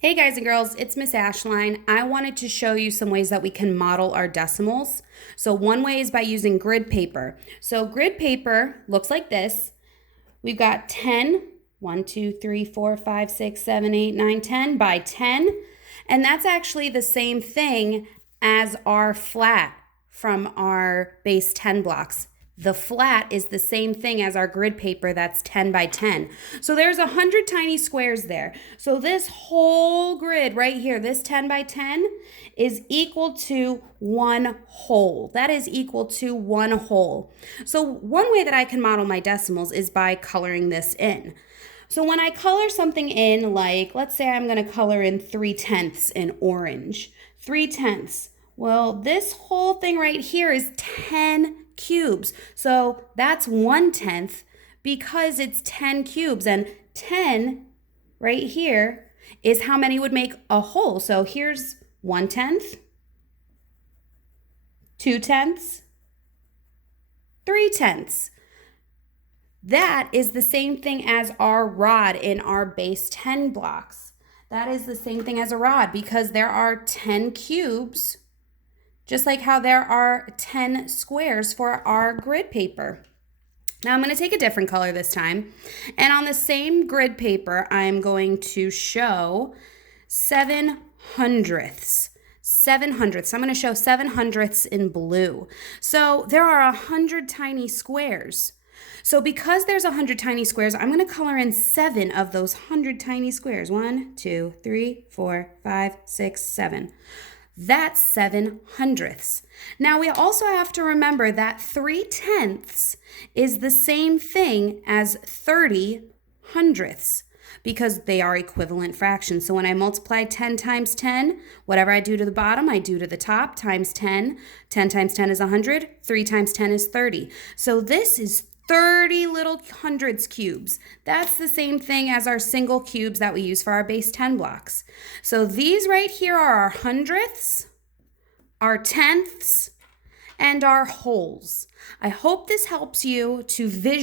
Hey guys and girls, it's Miss Ashline. I wanted to show you some ways that we can model our decimals. So one way is by using grid paper. So grid paper looks like this. We've got 10, 1, 2, 3, 4, 5, 6, 7, 8, 9, 10 by 10. And that's actually the same thing as our flat from our base 10 blocks. The flat is the same thing as our grid paper that's 10 by 10. So there's 100 tiny squares there. So this whole grid right here, this 10 by 10 is equal to one whole. That is equal to one whole. So one way that I can model my decimals is by coloring this in. So when I color something in, like let's say I'm going to color in 3/10 in orange. 3/10. Well, this whole thing right here is 10 cubes. So that's 1/10 because it's 10 cubes. And 10 right here is how many would make a whole. So here's 1/10, 2/10, 3/10. That is the same thing as our rod in our base 10 blocks. That is the same thing as a rod because there are 10 cubes, just like how there are 10 squares for our grid paper. Now I'm going to take a different color this time. And on the same grid paper, I'm going to show 7/100ths. 7/100ths. I'm going to show 7/100ths in blue. So there are 100 tiny squares. So because there's 100 tiny squares, I'm going to color in 7 of those 100 tiny squares. 1, 2, 3, 4, 5, 6, 7. That's 7/100ths. Now we also have to remember that 3/10 is the same thing as 30/100ths because they are equivalent fractions. So when I multiply 10 times 10, whatever I do to the bottom, I do to the top times 10. 10 times 10 is 100. 3 times 10 is 30. So this is 30 little hundreds cubes. That's the same thing as our single cubes that we use for our base 10 blocks. So these right here are our hundredths, our tenths, and our wholes. I hope this helps you to visualize